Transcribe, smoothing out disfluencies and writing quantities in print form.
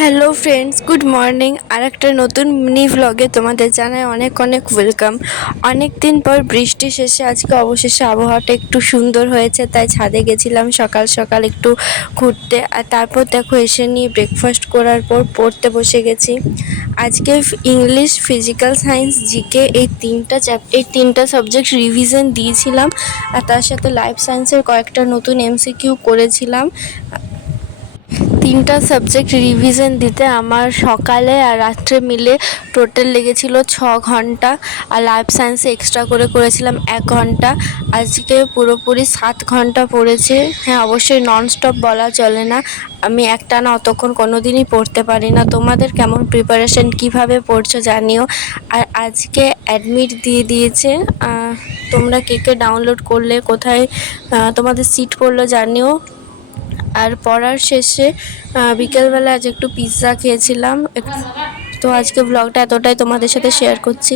Hello friends, good morning. আর একটা নতুন মিনি ভ্লগে তোমাদের জানাই অনেক অনেক ওয়েলকাম। অনেক দিন পর বৃষ্টি শেষে আজকে অবশেষে আবহাওয়াটা একটু সুন্দর হয়েছে, তাই ছাদে গেছিলাম সকাল সকাল একটু ঘুরতে। আর তারপর দেখো এসে নিয়ে ব্রেকফাস্ট করার পর পড়তে বসে গেছি। আজকে ইংলিশ, ফিজিক্যাল সায়েন্স, জিকে এই তিনটা সাবজেক্ট রিভিশন দিয়েছিলাম। আর তার সাথে লাইফ সায়েন্সের কয়েকটা নতুন এমসিকিউ করেছিলাম। তিনটা সাবজেক্ট রিভিশন দিতে আমার সকালে আর রাত্রে মিলে টোটাল লেগেছিল 6 ঘন্টা। আর লাইফ সায়েন্সে এক্সট্রা করে করেছিলাম 1 ঘন্টা। আজকে পুরোপুরি 7 ঘন্টা পড়েছে। হ্যাঁ, অবশ্যই ননস্টপ বলা চলে না, আমি একটানা অতক্ষণ কোনো দিনই পড়তে পারি না। তোমাদের কেমন প্রিপারেশন, কিভাবে পড়ছো জানিও। আর আজকে অ্যাডমিট দিয়ে দিয়েছে, তোমরা কে কে ডাউনলোড করলে, কোথায় তোমাদের সিট পড়লো জানিও। আর পড়ার শেষে বিকেলবেলা আজ একটু পিৎজা খেয়েছিলাম। তো আজকে ব্লগটা এতটাই, তোমাদের সাথে শেয়ার করছি।